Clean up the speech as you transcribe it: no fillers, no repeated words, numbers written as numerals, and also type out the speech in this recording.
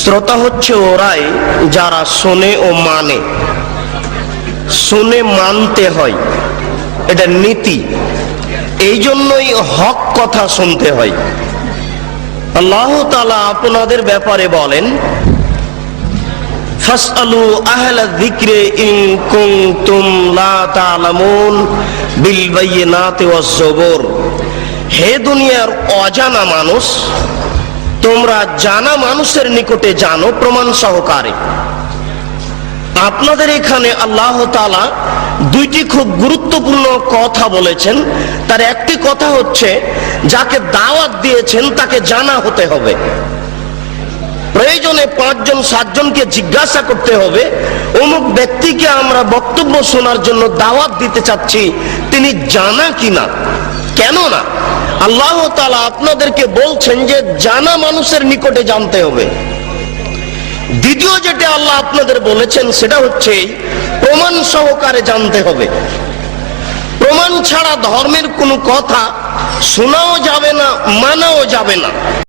শ্রোতা হচ্ছে ওরাই যারা শোনে ও মানে। শুনে মানতে হয়, এটা নীতি। এই জন্যই হক কথা শুনতে হয়। আল্লাহ তাআলা আপনাদের ব্যাপারে বলেন, ফাসআলু আহলা যিকরি ইন কুনতুম লা তা'লামুন বিল বায়িনাতি ওয়াজ জুবুর। হে দুনিয়ার অজানা মানুষ, তোমরা জানা মানুষের নিকটে জানো প্রমাণ সহকারে। আপনাদের এখানে আল্লাহ তাআলা দুইটি খুব গুরুত্বপূর্ণ কথা বলেছেন। তার একটি কথা হচ্ছে, যাকে দাওয়াত দিয়েছেন তাকে জানা হতে হবে। প্রয়োজনে 5 জন 7 জনকে জিজ্ঞাসা করতে হবে, অমুক ব্যক্তিকে আমরা বক্তব্য শোনার জন্য দাওয়াত দিতে চাচ্ছি, তিনি জানা কিনা। কেননা আল্লাহ তাআলা আপনাদেরকে বলছেন যে জানা মানুষের নিকটে জানতে হবে। দ্বিতীয় যেটা আল্লাহ আপনাদের বলেছেন সেটা হচ্ছে প্রমাণ সহকারে জানতে হবে। প্রমাণ ছাড়া ধর্মের কোনো কথা শোনাও যাবে না, মানাও যাবে না।